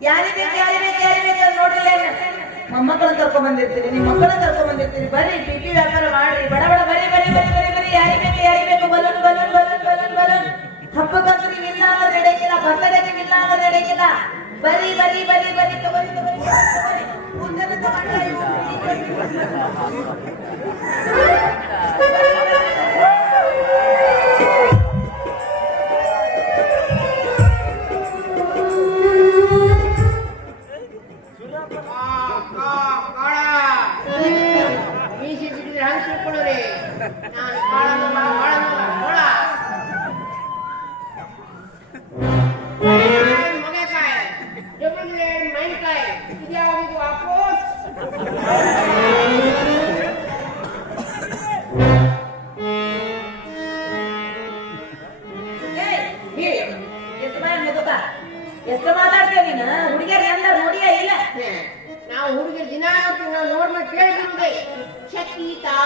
ಯಾರಿ ಬೇಕು ಯಾರಿ ಬೇಕು ಯಾರಿ ಬೇಕು ಅಂತ ನೋಡಿಲ್ಲ ಮೊಮ್ಮಕ್ಕಳನ್ನ ಕರ್ಕೊಂಡ್ ಬಂದಿರ್ತೀರಿ ನಿಮ್ಮ ಮಕ್ಕಳನ್ನ ಕರ್ಕೊಂಡ್ ಬಂದಿರ್ತೀರಿ ಬರ್ರಿ ಪಿ ವ್ಯಾಪಾರ ಮಾಡ್ರಿ. ಬಡ ಬಡ ಬರಿ ಬರಿ ಬರಿ ಬರಿ ಬರಿ ಯಾರಿ ಬೇಕು ಯಾರಿ ಬೇಕು balloon balloon balloon balloon balloon. ಹಬ್ಬಕ್ಕಂತೂ ನೀವು ಇಲ್ಲ ಅಂದ್ರೆ ನಡೆಯಂಗಿಲ್ಲ ಬರ್ತಡೆಗೆ ಇಲ್ಲ ಅಂದ್ರೆ ನಡೆಯಂಗಿಲ್ಲ ಬರಿ ಬರಿ ಬರಿ ಬರಿ ತಗೋರಿ ತಗೋರಿ ತಗೋರಿ ಮುಂದಿನ ತಗೊಂಡ್ರೆ ಇವು ಮೀಸಿ ಸಿಡಿದ್ರೆ ಶಕ್ತಿತಾ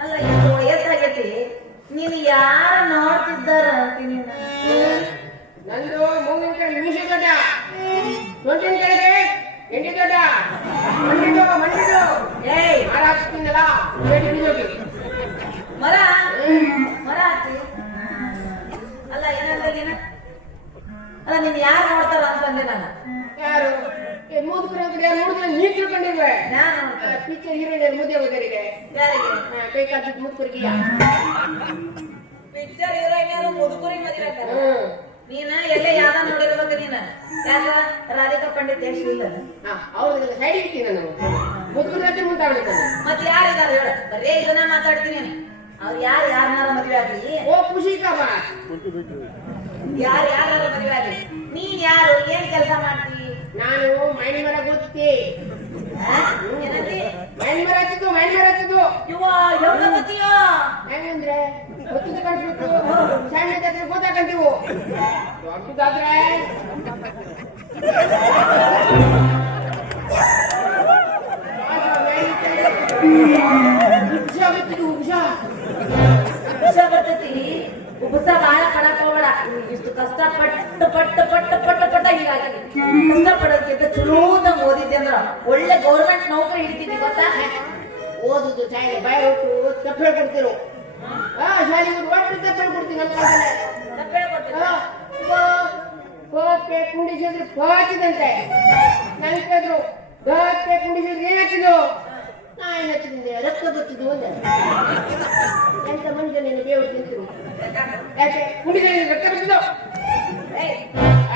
ಅಲ್ಲ ಇದು ವಯಸ್ಸಾಗೈತಿ. ನೀನು ಯಾರು ನೋಡ್ತಿದ್ದಾರ ಅಂತೀನಿ ನಂದು ಮೂಗಿನ ಕಡೆ ನಿಮಿಷ ದೊಡ್ಡ. ಸೊಂಟಿನ ಕಡೆಗೆ ಎಂಟಿ ದೊಡ್ಡ. ಮಂಡಿದು ಮಂಡಿದು ಏಯ್. ಬೇಡಿ ಬಿಡೋದು ಮರ ಮರ ಹಾಕ್ತಿ. ಅಲ್ಲ ಏನಂದ್ರೆ ನೀನು? ಅಲ್ಲ ನೀನ್ ಯಾರು ನೋಡ್ತಾರ ಅಂತಂದೆ ನಾನು. ಯಾರು? ಏ ಮೂದ್ಕರ ನೋಡಿದ್ರೆ ನೀ ತಿಳ್ಕೊಂಡಿಲ್ವೇ? ಯಾರು ಪಿಕ್ಚರ್ ಹೀರೋಯಿನ್ ಮುದ್ದೆ ಹೋದರಿಗೆ? ಯಾರಿಗೆ? ಬೇಕಾದದ್ದು ಮೂದ್ಕರಿಗೆ ಪಿಕ್ಚರ್ ಹೀರೋಯಿನ್ ಮುದುಕುರಿ ಮದುವೆ ನೀನ ಎಲ್ಲೇ ಯಾವ್ದ ನೋಡಿರ್ಬೇಕು ನೀನ. ಯಾಕ ರಾಧಿಕಾ ಪಂಡಿತ್ ಎಷ್ಟು ಇಲ್ಲ. ಅವ್ರಿಗೆಲ್ಲ ಸೈಡ್ ಇರ್ತೀನಿ ನಾನು ಮುದ್ಕರ ಹತ್ರ ಮತ್ತೆ ಮತ್ ಯಾರ ಹೇಳ. ಬರೇ ಇದನ್ನ ಮಾತಾಡ್ತೀನಿ. ಅವ್ರು ಯಾರು ಯಾರನ್ನಾರ ಮದ್ವೆ ಆಗ್ಲಿ? ಓ ಖುಷಿ ಕಾಮ ಯಾರು ಯಾರು ಮದುವೆ ಆಗ್ಲಿ ನೀನ್ ಯಾರು? ಏನ್ ಕೆಲಸ ಮಾಡ್ತೀವಿ ನಾನು ಮೈನ್ ಮರ ಗೊತ್ತಿ ಮೈನ್ ಮರ ಹಚ್ಚಿದ್ದು ಮೈನ್ ಮರ ಹಚ್ಚಿದ್ದು. ಯುವ ಯೋಗಪತಿಯೋ ಹೆಂಗಂದ್ರೆ? ಗೊತ್ತಿದ್ದ ಕನ್ಸ್ಬಿಟ್ಟು ಸಣ್ಣ ಜಾತ್ರೆ ಗೊತ್ತಾಕಂತೀವು ದೊಡ್ಡದಾದ್ರೆ. ಉಪ್ಸ ಉಪಸ ಬಾಳ ಪಡಕ್ ಹೋಗಬೇಡ. ಇಷ್ಟು ಕಷ್ಟ ಪಟ್ಟು ಪಟ್ಟು ಪಟ್ಟು ಪಟ್ಟು ಪಟ್ಟ ಹೀಗಾಗಿ. ಕಷ್ಟ ಪಡೋದಕ್ಕಿಂತ ಚಲೋದಂಗ್ ಓದಿದ್ದೆ ಅಂದ್ರ ಒಳ್ಳೆ ಗೌರ್ಮೆಂಟ್ ನೌಕರಿ ಹಿಡಿತಿದ್ದೆ ಗೊತ್ತಾ? ಓದುದು ಶಾಲೆ ಬಾಯ್ ಹೊಟ್ಟು ತಪ್ಪೆ ಕೊಡ್ತಿರು ಆ ಶಾಲೆ ಒಟ್ಟು ತಪ್ಪೆ ಕೊಡ್ತೀನಿ. ತಪ್ಪ್ ಹೇಳ್ಕೊಡ್ತೀನಿ. ಆ, ಕೋ- ಕೋಪೆ ಕುಂಡಿಸಿದ್ರೆ ಪಾಚಿದಂತೆ. ನನ್ ಕೇಳಿದ್ರು ಗೋಪೆ ಕುಂಡಿಸಿದ್ರೆ ಏನ್ ಹಚ್ಚಿದ್ದು ನಾ ಏನ್ ಹಚ್ಚಿದ್ದೆ ರಕ್ತ ಬತ್ತಿದ್ದು ಒಂದೇ ಎಂತ ಮನುಷ್ಯ ನೀನು ದೇವರು ತಿಂತಿರು? ಯಾಕೆ? ಕುಡಿದ ರಕ್ತ ಬತ್ತಿದ್ದು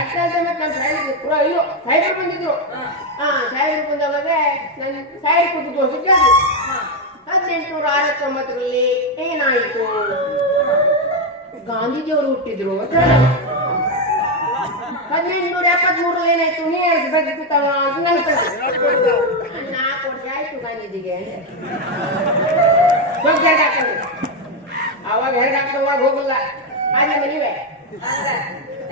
ಅಷ್ಟ ಸಮೇತ ನಮ್ಮ ಪುರ ಇಲ್ಲೋ ಸಾಯಿಬರು ಬಂದಿದ್ರು. ಹಾ, ಸಾಯಿಬರು ಬಂದಾಗ ನನ್ನ ಸಾಯಿ ಕೊಟ್ಟಿದ್ದು ಹೊಸ ಕೇಳಿದ್ರು ಹಾ, ಹದಿನೆಂಟುನೂರ ಅರವತ್ತೊಂಬತ್ತರಲ್ಲಿ ಏನಾಯಿತು? ಗಾಂಧೀಜಿಯವರು ಹುಟ್ಟಿದ್ರು ಅಂತ. ಹದಿನೆಂಟುನೂರ ಏನಾಯ್ತು? ನೀ ಹೇಳ್ಬೇಕಿತ್ತವ ಅಂತ ನನ್ನ ಹಾಕೊಂಡು. ಅವಾಗ ಹೆರ್ಗ್ ಅವಾಗ ಹೋಗಲ್ಲ. ಹಾಗೆ.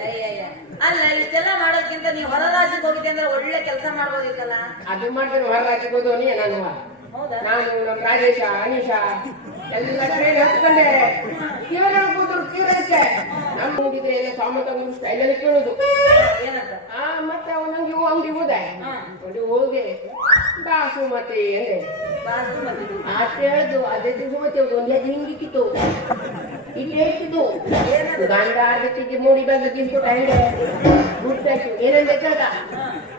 ಅಯ್ಯಯ್ಯ. ಅಲ್ಲ ಇಷ್ಟೆಲ್ಲ ಮಾಡೋದ್ಕಿಂತ ನೀವು ಹೊರ ರಾಜ್ಯಕ್ಕೆ ಹೋಗಿದ್ದೆ ಅಂದ್ರೆ ಒಳ್ಳೆ ಕೆಲಸ ಮಾಡ್ಬೋದಿತ್ತಲ್ಲ? ಅದು ಮಾಡ್ತಾರೆ ಹೊರ ರಾಜ್ಯಕ್ಕೆ ನೀ ನಾನು. ಹೌದಾ? ನಾನು ನಮ್ಮ ರಾಜೇಶ ಅನೀಶ ಎಲ್ಲ ಟ್ರೈನ್ ಹತ್ಕೊಂಡೆ ತೀವ್ರ ಕೂತರು ಹೋಗಿದ್ರೆ ಎಲ್ಲ ಸಾಮಂತ ಸ್ಟೈಲಲ್ಲಿ ಕೇಳೋದು. ಏನಂತ? ಆ ಮತ್ತೆ ಅವನಂಗೆ ನಂಗೆ ಇವು ಅಂಗಡಿ ಹೋದೆ. ಅಂಗಡಿ ಹೋಗಿ ದಾಸು ಮತ್ತೆ ಅಂದೆ ಬಾಸು ಮತ್ತೆ ಆಟ ಹೇಳ್ದು ಅದೇ ದಿವಸ ಮತ್ತೆ ಒಂದೇ ಹಿಂಗಿಕ್ಕಿತ್ತು ಹೇಳ್ತಿದ್ದು ಗಂಡ ಅದಕ್ಕೆ ಮೂಡಿ ಬಂದು ತಿನ್ಕೊಟ್ಟ ಗುರ್ತಾಯ್ತು.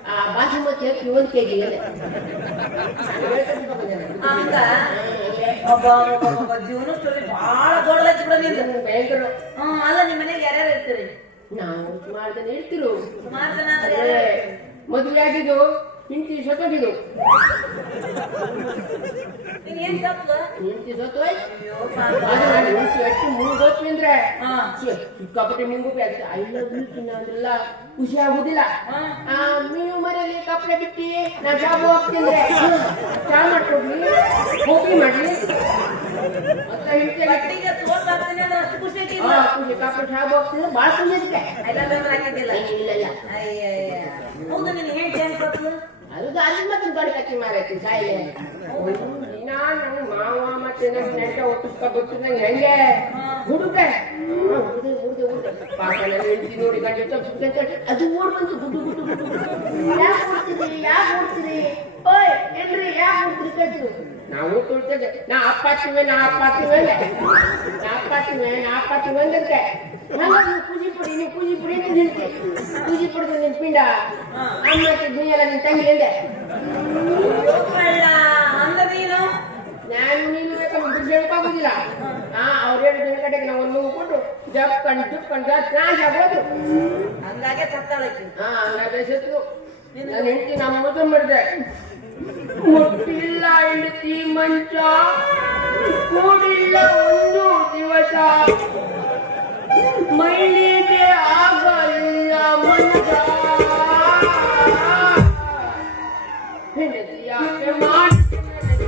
ಆ ಬಾಸುಮತಿ ಅಕ್ಕಿ ಒಂದು ಕೆ ಜಿ ಹಂಗ? ಒಬ್ಬ ಒಬ್ಬ ಒಬ್ಬ ಜೀವನ ಸ್ಟೋರಿ ಬಹಳ ದೊಡ್ಡದೈತಿ ಬಿಡ ನಿಂದು. ಭಯಂಕರ ಹ್ಮ್ ಅಲ್ಲ ನಿಮ್ಮ ಮನೇಲಿ ಯಾರ್ಯಾರು ಇರ್ತೀರಿ? ನಾವು ಸುಮಾರು ಜನ ಇರ್ತಿರು. ಸುಮಾರು ಜನ ಅಂದ್ರೆ ಯಾರ್ಯಾರು ಮದುವೆ ಆಗಿದ್ದು ಹಿಂತಿ ಸತ್ತೋಗಿದ್ದು ನೀನ್ ಏನ್ ತಪ್ಪು ಹಿಂತಿ ಸತ್ತೋಯ್ ಅಯ್ಯೋ ಅದು ನಾನು ಹಿಂತಿ ಎಷ್ಟು ಮುಂಗೋತ್ವಿ ಅಂದ್ರೆ. ಸಿಕ್ಕಾಪಟ್ಟೆ ಆಗುತ್ತೆ ಐ ಲವ್ ಯು ಚಿನ್ನ ಖುಷಿ ಆಗುದಿಲ್ಲ. ಆ, ನೀವು ಮನೆಯಲ್ಲಿ ಕಪ್ಪಳೆ ಬಿಟ್ಟಿ ನಾ ಜಾಬ್ ಹೋಗ್ತಿದ್ರೆ ಚಾ ಮಾಡ್ಕೊಡ್ಲಿ ಹೋಗಿ ಮಾಡ್ಲಿ. ಹಾಕ್ತೀನಿ ಖುಷಿ ಇಲ್ಲ. ಇಲ್ಲ ಹೌದು ನೀನು ತಪ್ಪು ಅದು ದೊಡ್ಡ ಕತ್ತಿ ಮಾರೈತಿ ಕಾಯಿಲೆ ನಾನು ಮಾವ ಮತ್ತೆ ನಮ್ಮ ನೆಂಟ ಒಟ್ಟಿಸ್ಕ ಬರ್ತಿದ್ದಂಗೆ ಹೆಂಗೆ ಹುಡುಗ ನೋಡಿ ಗಂಡ ಅದು ಓಡ್ ಬಂತು ಗುಡು ಗುಡು ಗುಡ್ಡು ಯಾಕೆ ಯಾಕೆ ಓಯ್, ಏನ್ರಿ, ಯಾಕೆ ಓಡ್ತೀರಿ ಕಟ್ಟಿರು ನಾವು ತುಳ್ತಿದ್ದೆ ನಾ ಅಪ್ಪಾತಿವೆ ನಾ ಅಪ್ಪಾತಿವೆ ನಾ ಅಪ್ಪಾತಿವೆ ನಾ ಅಪ್ಪಾತಿವೆ ಅಂದಂತೆ. ನೀವು ಪೂಜೆ ಪುಡಿ ನೀವು ಪೂಜೆ ಪುಡಿ ಅಂತ ನಿಲ್ತಿ ಪೂಜೆ ಪುಡಿದು ನಿನ್ ಪಿಂಡ. ಅಮ್ಮ ದುನಿಯಲ್ಲ ನಿನ್ ತಂಗಿ ಅಂದ. ನೀನು? ನಾನು ನೀನು ಬೇಕಮ್ಮ ದುಡ್ಡು ಹೇಳಕ್ಕಾಗೋದಿಲ್ಲ ಹಾ ಅವ್ರು ಹೇಳಿದ ಕಡೆಗೆ ನಾವು ಒಂದು ಕೊಟ್ಟು ಜಪ್ಕೊಂಡು ಜುಪ್ಕೊಂಡು ನಾಶ ಆಗೋದು. ಹಂಗಾಗೆ ಸತ್ತಾಳಕ್ಕೆ ಹಾ ಹಂಗಾಗೆ ಸತ್ತು. ನನ್ನ ಹೆಂಡತಿ ನಮ್ಮ ಮದುವೆ ಮಾಡಿದೆ. ಮುಟ್ಟಿಲ್ಲ ಹೆಂಡತಿ ಮಂಚ ಕೂಡಿಲ್ಲ ಒಂದು ದಿವಸ ಮೈಲಿಗೆ ಆಗಲಿಲ್ಲ ಮಂಚ ಹೆಂಡತಿ ಯಾಕೆ ಮಾಡ್ತಿದ್ದಾನೆ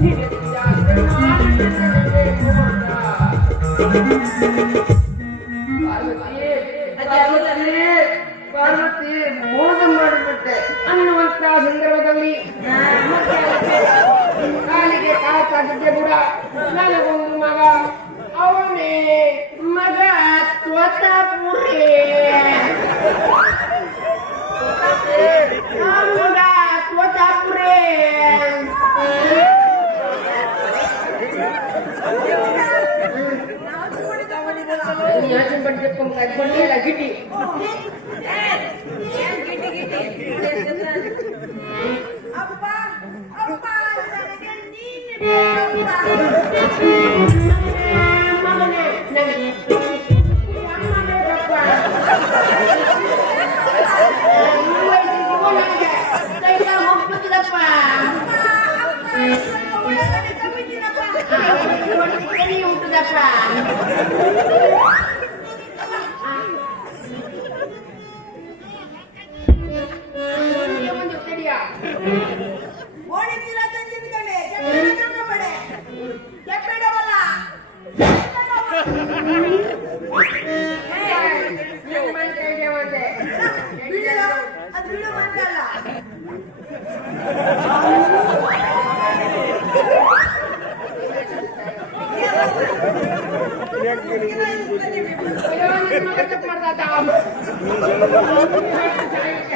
ಹೆಂಡತಿ ಯಾಕೆ ಮಾಡ್ತಿದ್ದಾನೆ ಪಾರ್ವತಿ ಪಾರ್ವತಿ ಮೋಸ ಮಾಡಿಬಿಟ್ಟೆ ಅನ್ನುವಂತ ಸಂದರ್ಭದಲ್ಲಿ ಕಾಲಿಗೆ ಕಾಸಾಗಿದ್ದೆ ಕೂಡ ನನಗೊಂದು ಮಗ ಅವನೇ ಮಗ ತ್ವತಪುರಿ ಮಗ ತ್ವತಪುರಿ ಯಾಚನೆ ಪಡ್ಬೇಕು ಕಟ್ಕೊಂಡಿಲ್ಲ ಗಿಟ್ಟಿ ಏನ್ ಗಿಟಿ ಗಿಟಿ ಅಪ್ಪ ಅಪ್ಪ ನನಗೆ ನೀನು ಏಯ್,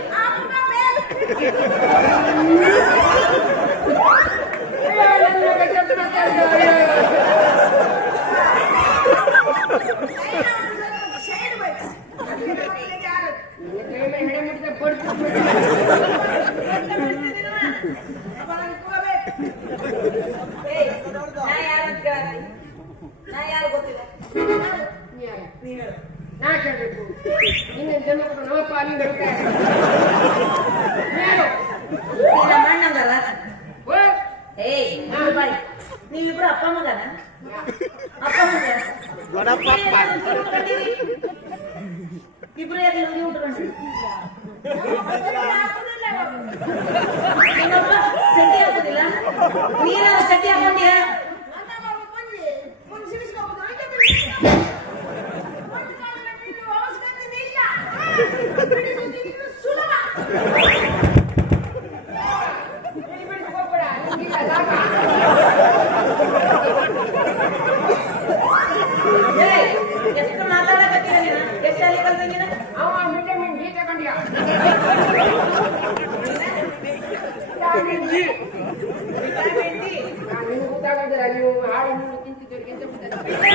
Yeah. ಬಾಯ್. ನೀವಿಬ್ರು ಅಪ್ಪ ಮಗನ? ಅಪ್ಪ ಇಬ್ರು ಎಲ್ಲಿ ಹೋಗಿ ಉಟ್ಕೊಂಡ್ರಿ ಇನ್ನೊಬ್ಬ ಚಡ್ಡಿ ಹಾಕೋದಿಲ್ಲ. ನೀನಾರ ಚಡ್ಡಿ ಹಾಕೊಂಡಿಯ? interpretación.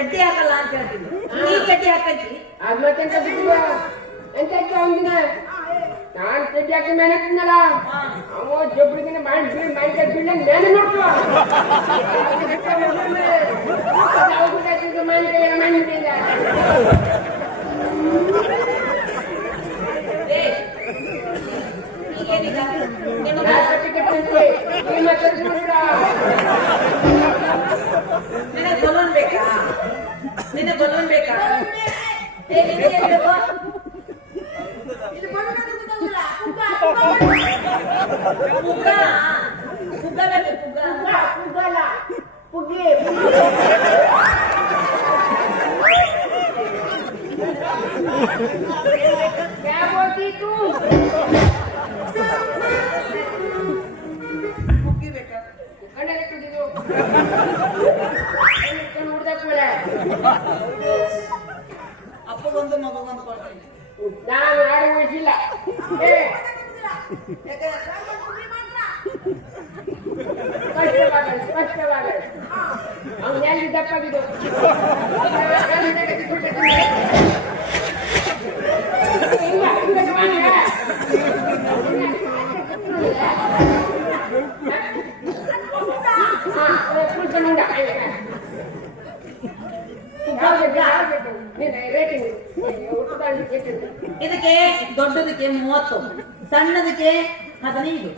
ನಮ್ಮಪ್ಪ ಚಡ್ಡಿ ಹಾಕಲ್ಲ ಅಂತ ಹೇಳ್ತಿದ್ರು ನೀ ಚಡ್ಡಿ ಹಾಕಂತಿ ಅದ್ ಮತ್ತೆಂತ ಬಿಟ್ಟಿವ ಎಂತ ಒಂದಿನ ನಾನ್ ಚಡ್ಡಿ ಹಾಕಿ ಮೇಲೆ ಹಾಕಿದ್ನಲ್ಲ ಅವ ಜೊಬ್ರಿಗಿನ ಮಾಡಿ ಬಿಡಿ ಮಾಡಿ ಕಟ್ಬಿಡ್ಲ ಮೇಲೆ ನೋಡ್ಕೊ ಮನೆ ಕೈ ಮನೆ ಏ, ಈಗೇನೀಗ? ನಿಮಗ ನಿನಗ್ ಬಲೂನ್ ಬೇಕಾ ನಿನಗ್ ಬಲೂನ್ ಬೇಕಾ? ಇದು ಬಡವನಿಗೆ ಗೊತ್ತಾಗಲ್ಲ. ಅಪ್ಪಗೊಂದು ಮಗಗೊಂದು ಕೊಡ್ತೀನಿ. ನಾನು ಉಳಿಸಿಲ್ಲ ಅವ್ನು ಎಲ್ಲಿ ದಪ್ಪಾಗಿದ್ದು ಹಿಂಗ ಹಿಂಗ ಮಾಡಿ ಹಾ ಕುಳ್ಕೊಂಡು ಉಂಡ ರೇಟಿಂಗ್ ರೇಟಿಂಗ್ ಇದಕ್ಕೆ ದೊಡ್ಡದಕ್ಕೆ ಮೂವತ್ತು ಸಣ್ಣದಕ್ಕೆ ಹದಿನೈದು.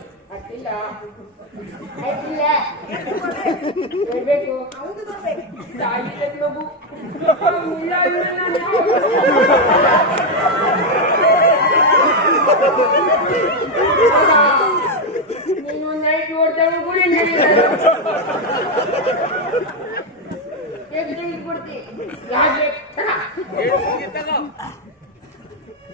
ಯಾಕೆ?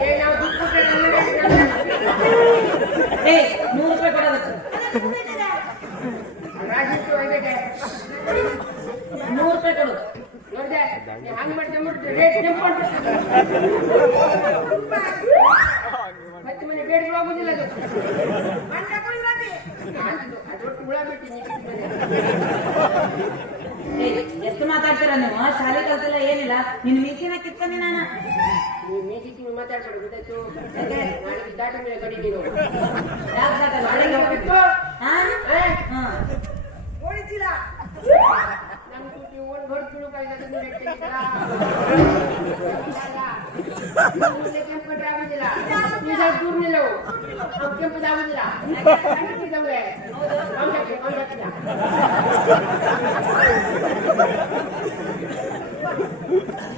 ಏ ನಾವು ದುಡ್ಡು ಕೊಟ್ಟರೆ ಏ ನೂರು ರೂಪಾಯಿ ಕೊಡೋದಕ್ಕೆ ರಾಜಿತ್ತು ಹೋಗ್ಬೇಕೆ ನೂರು ರೂಪಾಯಿ ಕೊಡೋದು ನೋಡ್ದೆ ನೀ ಹಂಗ್ ಮಾಡ್ದೆ ಮಾಡ್ದೆ ರೇಟ್ ಜಂಪ್ ಮಾಡ್ಬಿಡ್ತದೆ ಮತ್ತೆ ಮನೆ ಬೇಡ ಆಗುದಿಲ್ಲ ಅದು ಅಣ್ಣ ಕುಡಿಬಾರ್ದು. ನಾನು ಅದೊಟ್ಟು ಹುಳ ಬಿಟ್ಟು ನೀ ಬಿಟ್ಟಿದ್ದೇನೆ. ಏ ಎಷ್ಟು ಮಾತಾಡ್ತೀರಾ ನೀವು ಶಾಲೆ ಕಲ್ತಿಲ್ಲ ಏನಿಲ್ಲ ನಿನ್ ಮೀಸಿನ ಕಿತ್ತನೆ ನಾನು ನೀವು ಮೀಸಿ ತಿಂಗಳು ಮಾತಾಡ್ಬೇಡ ಗೊತ್ತಾಯ್ತು ಯಾಕೆ? ನಾಳೆ ದಾಟ ಮೇಲೆ ಕಡಿ ನೀನು ಯಾಕೆ ಸಾಕಲ್ಲ? ನಾಳೆ ಹೋಗ್ಬಿಟ್ಟು, ಹಾ? ಏ, ಹಾ. ಓಡಿಸಿಲ್ಲ. ನಮ್ ಕೂತಿ ಒಂದ್ ಹೊಡ್ ತುಳು ಕಾಯ್ದು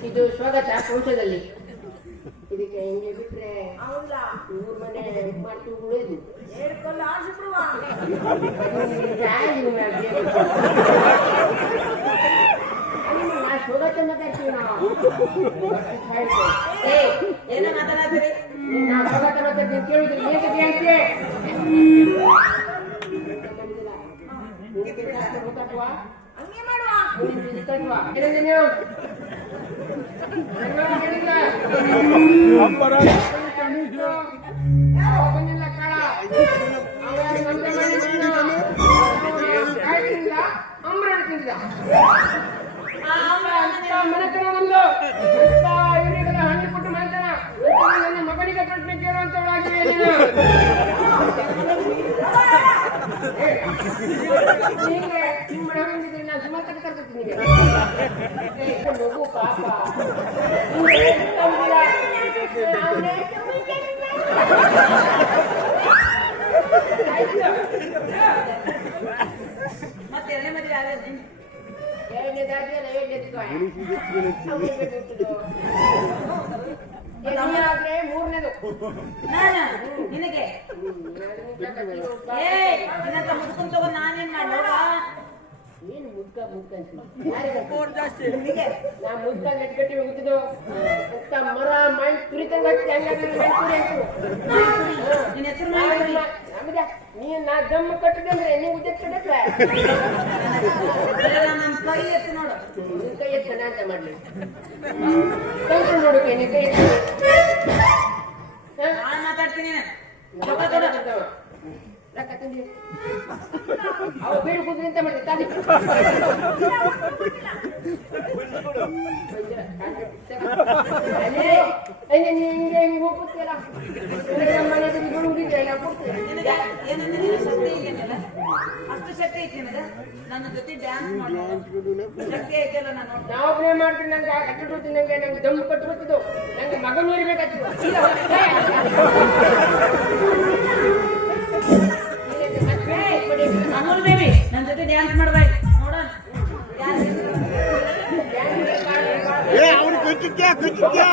ಇದು ಸ್ವಾಗತ ಕೋಶದಲ್ಲಿ ಇದಕ್ಕೆ ಹಿಂಗೆ ಬಿಟ್ರೆ? ಊರ್ ಮನೆ ಮಾಡ್ತು ಉಳಿದು ಮಾತಾಡ್ತೀವಿ ನಾವು ಏ ಏನೋ ಮಾತಾಡತ್ತೀರಿ ಕೇಳಿದ್ರೆ ಏಕೆ ಹೇಳ್ತೀವಿ ಗೊತ್ತಾಗ್ವಾ? ಹಂಗೆ ಮಾಡುವ. ಏನಂದ್ರೆ ನೀವು? ಬಂದಿಲ್ಲ ಕಾಳ. ಅವ್ಯಾರು ಮಂತ್ರ ಮನೆತನ ನಮ್ದು ಇವನಿಗೆಲ್ಲ ಹಣ್ಣು ನನ್ನ ಮಗನಿಗೆ ಪ್ರಶ್ನೆ ಕೇಳುವಂತವಳಾಗಿವೆ ನೀನು. ನಿಮ್ಮ ಮನೆಯೊಂದಿದ್ರೆ ನಾನು ಪಾಪ. ಮತ್ತೆ ಎಲೆ ಮದುವೆ ಆಗಲ್ಲ ಆದ್ರೆ ಮೂರನೇದು. ನಾನು ನಿನಗೆ. ಏ ನಿನ್ನಂತ ಮುಡ್ಕೊಂಡ್ ತಗೋ ನಾನೇನ್ ಮಾಡ್ಲವ ಏನು ಮುದ್ಕ ಮುದ್ಕ ಅಂತೀನಿ ಯಾರಿಗೆ? ನಿನಗೆ? ನಾ ಮುದ್ಕ ನೆಟ್ಗಟ್ಟಿ ಹೋಗುತ್ತಿದ್ದು ಅಂತ ಮರ ಮಣ್ಣು ತುರಿತಂಗ ಹೆಂಗಾದ್ರೆ ಮಣ್ಣು ತುರಿ ಆಯ್ತು ನಿನ್ನ ಹೆಸರು ಮಾಡಿ ನೀನ್ ನಾ ದಮ್ಮ ಕಟ್ಟಿದ್ರೆ ನೀವು ಉದ್ದ ನನ್ನ ಕೈ ಎತ್ತಿ ನೋಡು ಅಂತ ಮಾಡ್ಲಿ ನೋಡಕ್ಕೆ ನಿನ್ ಕೈ? ನಾನು ಮಾತಾಡ್ತೀನಿ ರೊಕ್ಕ ತಂದಿ. ಅವ ಬೀಡು ಕೂತ್ರೆ ಎಂತ ಮಾಡ್ತಿ ತಾಲಿ ಹಿಂಗೆ ಹಿಂಗೆ ಹಿಂಗೆ ಹೋಗ್ತೀಯಲ್ಲ ನಮ್ಮ ಅಷ್ಟು ಶಕ್ತಿ ಐತಿ ನಿನಗೆ? ನನ್ನ ಜೊತೆ ಡ್ಯಾನ್ಸ್ ಮಾಡು ಶಕ್ತಿ ಐತಿಲ್ಲ ನಾನು. ನಾವೊಬ್ಬನೇ ಮಾಡ್ತೀನಿ ನಂಗೆ ಕಟ್ಟಿಬಿಡ್ತೀನಿ ನಂಗೆ ನಂಗೆ ದಮ್ ಕಟ್ಟಿಬಿಟ್ಟಿದ್ದು ನಂಗೆ ಮಗನೂ ಅಮೂಲ್ ಬೇಬಿ ನನ್ನ ಜೊತೆ ಡ್ಯಾನ್ಸ್ ಮಾಡ್ಬೇಕು ನೋಡೋಣ. ಏ ಅವ್ರು ಕಚ್ಚಿದ್ಯಾ ಕಚ್ಚಿದ್ಯಾ